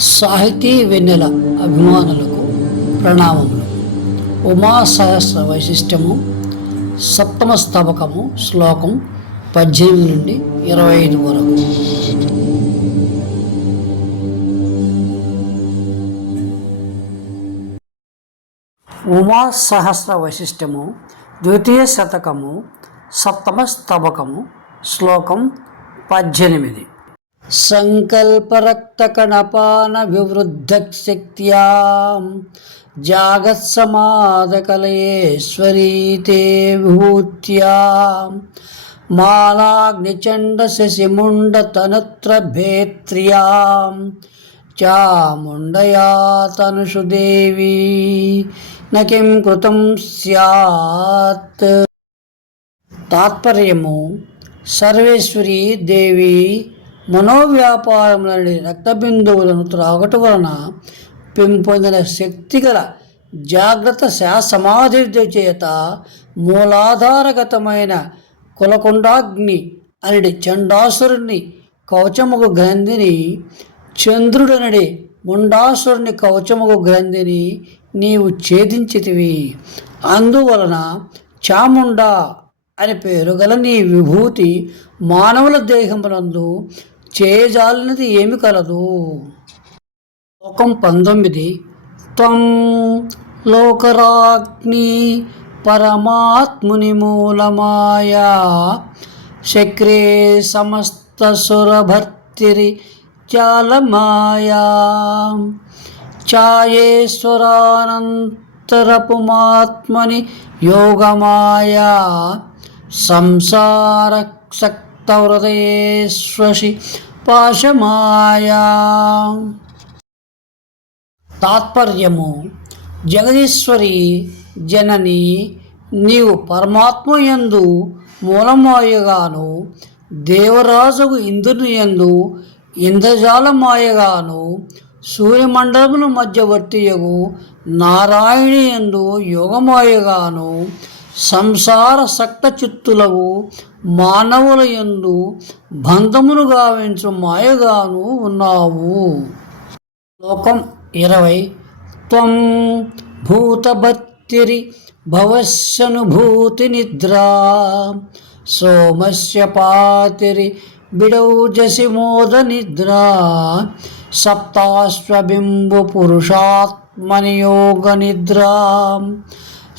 సాహితీ వెన్నెల అభిమానులకు ప్రణామములు. ఉమా సహస్ర వైశిష్టము సప్తమ స్తవకము శ్లోకం పద్దెనిమిది నుండి ఇరవై ఐదు వరకు. ఉమా సహస్ర వైశిష్టము ద్వితీయ శతకము సప్తమ స్తవకము శ్లోకం పద్దెనిమిది. సంకల్పరక్తకణపాన వివృద్ధ శక్త్యా జాగత్సమాదకలయేశ్వరీ తే విభూత్యా మాలాగ్నిచండ శశిముండ తనుత్ర భేత్ర్యా చాముండయా తనుషు దేవి నకిం కృతం మనోవ్యాపారములని రక్తబిందువులను త్రాగట వలన పెంపొందిన శక్తిగల జాగ్రత్త శాసమాధి చేత మూలాధారగతమైన కులకొండాగ్ని అనిడి చండాసురుని కవచముగు గ్రంథిని చంద్రుడనడి ముండాసురుని కవచముగు గ్రంథిని నీవు ఛేదించితివి. అందువలన చాముండా అని పేరు గల నీ విభూతి మానవుల దేహములందు చేయజాలినది ఏమి కలదు? లోకం పంతొమ్మిది త్వం లోకరాగ్ని పరమాత్ముని మూలమాయా. శక్రే సమస్త సురభర్తిరి జాలమాయా. ఛాయేశ్వరానంతరపుమాత్మని యోగమాయా. సంసార హృదయేశ్వసి పాశమాయా తాత్పర్యము జగదీశ్వరి జనని నీవు పరమాత్మయందు మూలమాయగాను దేవరాజుకు ఇంద్రుని యందు ఇంద్రజాలమాయగాను సూర్యమండలముల మధ్యవర్తియగు నారాయణి యందు యోగమాయగాను సంసార సక్త చిత్తులవు మానవుల యందు బంధమును గావించు మాయగాను ఉన్నావు. శ్లోకం ఇరవై. త్వం భూతభత్తిరి భవస్యనుభూతి నిద్రా సోమస్య పాతిరి బిడౌజసి మోద నిద్రా సప్తాశ్వబింబు పురుషాత్మని యోగ నిద్రా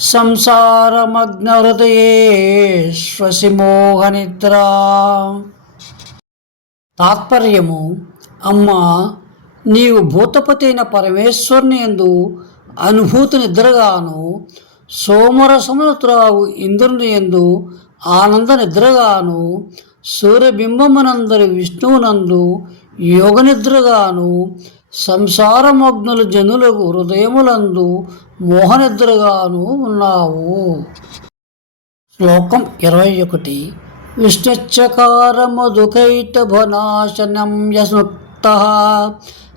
సంసారమగ్న హృదయేశ్వసి తాత్పర్యము అమ్మా నీవు భూతపతి అయిన పరమేశ్వరుని ఎందు అనుభూతి నిద్రగాను సోమరసమును త్రావు ఇంద్రుని ఎందు ఆనంద నిద్రగాను సూర్యబింబమునందరి విష్ణువునందు యోగ నిద్రగాను సంసారమగ్నులు జనులకు హృదయములందు మోహనిద్రగాను ఉన్నావు. శ్లోకం ఇరవై ఒకటి. విష్ణుచకారమధుకైటభనాశనం యస్నుక్త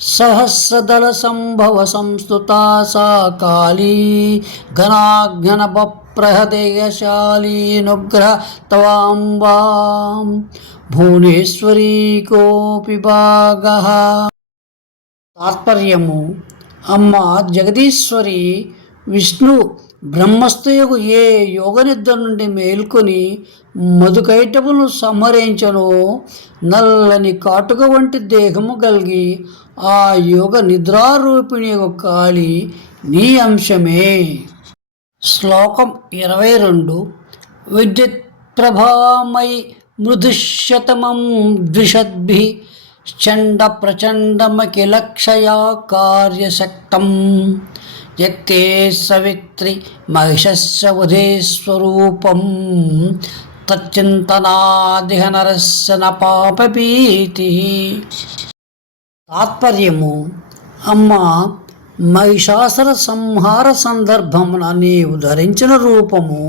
సహస్రదళ సంభవ సంస్థుత సా కాళీ ఘనాఘ్నబప్రహదేయశాలీనుగ్రహ తవాంబాం భువనేశ్వరీ కోపి భాగ తాత్పర్యము అమ్మ జగదీశ్వరి విష్ణు బ్రహ్మస్థయకు ఏ యోగనిద్ర నుండి మేల్కొని మధుకైటమును సంహరించను నల్లని కాటుక వంటి దేహము కలిగి ఆ యోగ నిద్రారూపిణి యొక్క కాళి నీ అంశమే. శ్లోకం ఇరవై రెండు విద్యుత్ ప్రభామై మృదుశతమం ద్విషద్భి చండ ప్రచండమఖిలక్షయా కార్యశక్తం యక్తే సవిత్రి మహిషస్ ఉదయస్వరూపం తచ్చింతనాదిహ నరస్య నపాపీతి తాత్పర్యము అమ్మ మహిషాసుర సంహార సందర్భమున నీవు ధరించిన రూపము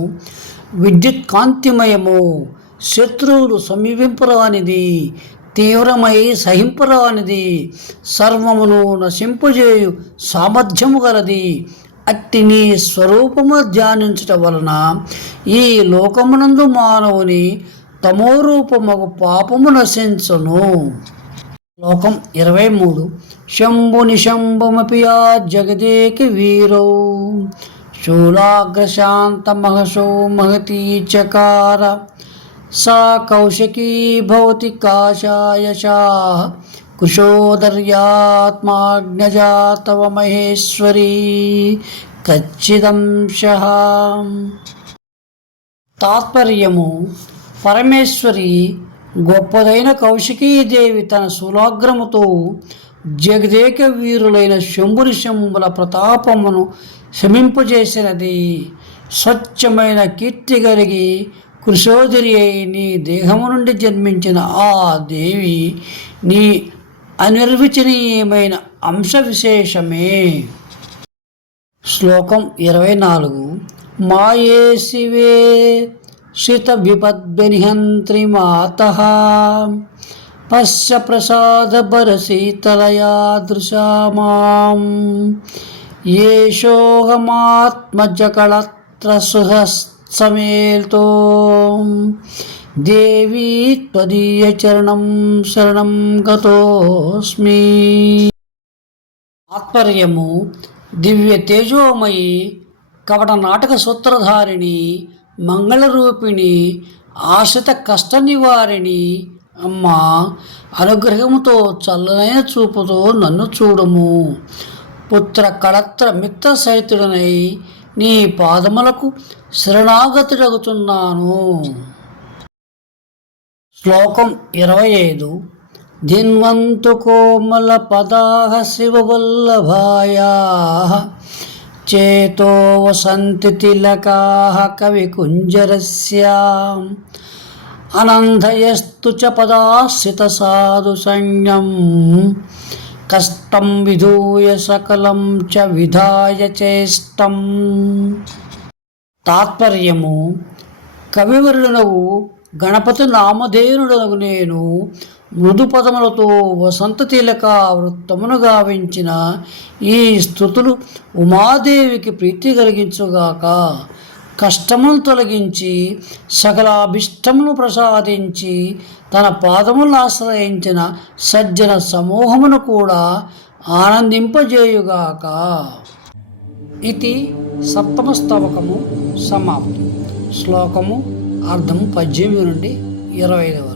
విద్యుత్ కాంతిమయము శత్రువులు సమీపింపరానిది తీవ్రమై సహింపరానిది. సర్వమును నశింపజేయు సామర్థ్యము గలది. అట్టి నీ స్వరూపము ధ్యానించుట వలన ఈ లోకమునందు మానవుని తమో రూపముకు పాపము నశించును. శ్లోకం ఇరవై మూడు. శంభుని శంభుమపి ఆ జగదేకి వీరౌ. శూలాగ్రశాంత మహసో మహతీ చకార సా కౌశకీ భవతి కాషాయశా కుశోదర్యాత్మాజ్ఞజా తవ మహేశ్వరీ కచ్చిదంశ తాత్పర్యము పరమేశ్వరి గొప్పదైన కౌశికీదేవి తన సులాగ్రముతో జగదేక వీరులైన శంభుని శంభుల ప్రతాపమును శమింపజేసినది స్వచ్ఛమైన కీర్తి కలిగి కృషోదరి అయి నీ దేహము నుండి జన్మించిన ఆ దేవి నీ అనిర్వచనీయమైన అంశ విశేషమే శ్లోకం ఇరవై నాలుగు. మాయే శివే శిత విపద్బనిహంత్రి మాత పశ్య ప్రసాద బరశీతలయాదృశా మాం ఏషోహమాత్మజకళత్ర సుహస్త దేవీ త్వదీయ చరణం శరణం గతోస్మి. తాత్పర్యము దివ్య తేజోమయి కపట నాటక సూత్రధారిణి మంగళరూపిణి ఆశ్రిత కష్ట నివారిణి అమ్మ అనుగ్రహముతో చల్లనైన చూపుతో నన్ను చూడము. పుత్ర కళత్ర మిత్ర సహితుడనై నీ పాదములకు శరణాగతుడగుతున్నాను. శ్లోకం ఇరవై ఐదు. దిన్వంతు కోమల పదాహ శివవల్లభాయ చేతో వసంతి తిలకా కవి కుంజరస్యాం. చ పదాశ్రిత సాధు సంజ్ఞం కష్టం విధూయ సకలం చ విధాయ చేష్టం. తాత్పర్యము కవివరుడనవు గణపతి నామధేనుడనగు నేను మృదుపదములతో వసంత తిలక వృత్తమును గావించిన ఈ స్థుతులు ఉమాదేవికి ప్రీతి కలిగించుగాక. కష్టమును తొలగించి సకలాభిష్టమును ప్రసాదించి తన పాదములను ఆశ్రయించిన సజ్జన సమూహమును కూడా ఆనందింపజేయుగాక. ఇది సప్తమస్తవకము సమాప్తం. శ్లోకము అర్ధము పద్దెనిమిది నుండి ఇరవై ఐదు వరకు.